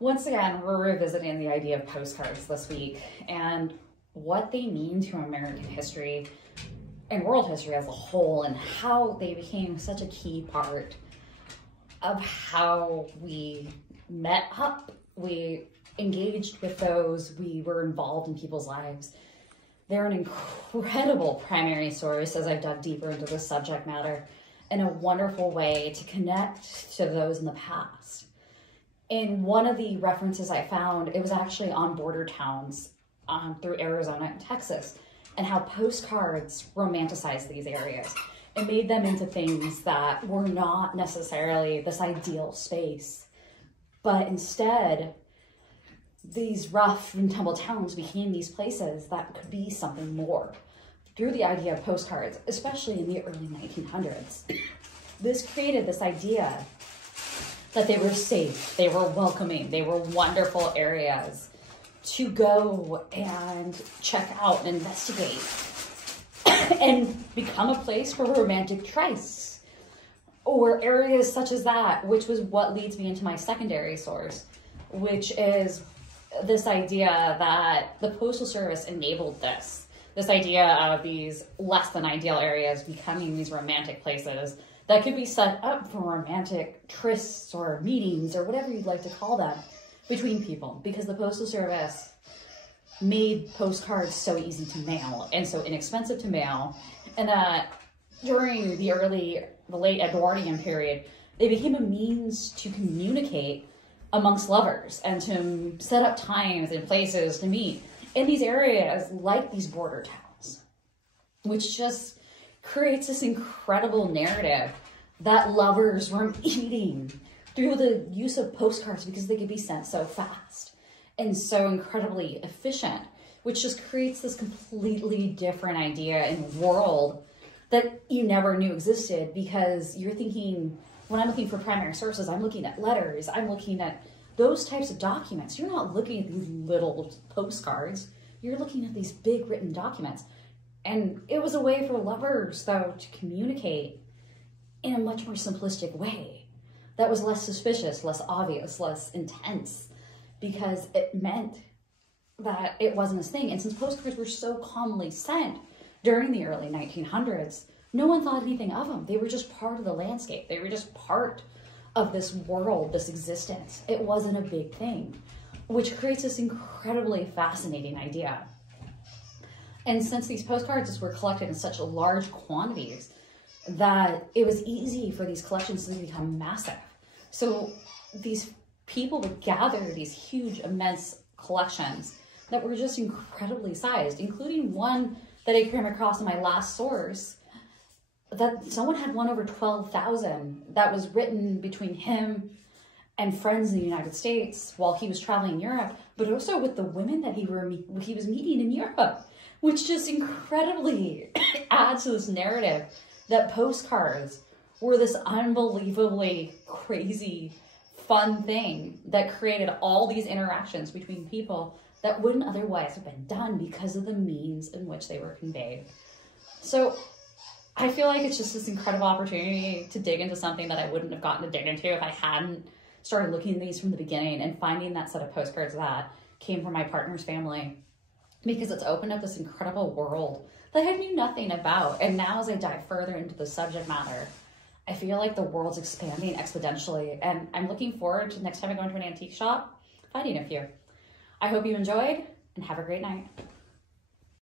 Once again, we're revisiting the idea of postcards this week and what they mean to American history and world history as a whole, and how they became such a key part of how we met up, we engaged with those, we were involved in people's lives. They're an incredible primary source as I've dug deeper into this subject matter, and a wonderful way to connect to those in the past. In one of the references I found, it was actually on border towns through Arizona and Texas, and how postcards romanticized these areas. It made them into things that were not necessarily this ideal space, but instead, these rough and tumble towns became these places that could be something more through the idea of postcards, especially in the early 1900s. This created this idea that they were safe, they were welcoming, they were wonderful areas to go and check out and investigate and become a place for romantic trysts, or areas such as that, which was what leads me into my secondary source, which is this idea that the Postal Service enabled this idea of these less than ideal areas becoming these romantic places that could be set up for romantic trysts or meetings or whatever you'd like to call them between people, because the Postal Service made postcards so easy to mail and so inexpensive to mail, and that during the late Edwardian period, they became a means to communicate amongst lovers and to set up times and places to meet in these areas like these border towns, which just creates this incredible narrative that lovers were meeting through the use of postcards because they could be sent so fast and so incredibly efficient, which just creates this completely different idea and world that you never knew existed, because you're thinking, when I'm looking for primary sources, I'm looking at letters, I'm looking at those types of documents. You're not looking at these little postcards, you're looking at these big written documents. And it was a way for lovers, though, to communicate in a much more simplistic way that was less suspicious, less obvious, less intense, because it meant that it wasn't this thing. And since postcards were so commonly sent during the early 1900s, no one thought anything of them. They were just part of the landscape. They were just part of this world, this existence. It wasn't a big thing, which creates this incredibly fascinating idea. And since these postcards were collected in such large quantities, that it was easy for these collections to become massive. So these people would gather these huge, immense collections that were just incredibly sized, including one that I came across in my last source, that someone had one over 12,000 that was written between him and friends in the United States while he was traveling in Europe, but also with the women that he was meeting in Europe, which just incredibly adds to this narrative that postcards were this unbelievably crazy, fun thing that created all these interactions between people that wouldn't otherwise have been done because of the means in which they were conveyed. So I feel like it's just this incredible opportunity to dig into something that I wouldn't have gotten to dig into if I hadn't started looking at these from the beginning and finding that set of postcards that came from my partner's family, because it's opened up this incredible world that I knew nothing about. And now as I dive further into the subject matter, I feel like the world's expanding exponentially, and I'm looking forward to next time I go into an antique shop, finding a few. I hope you enjoyed, and have a great night.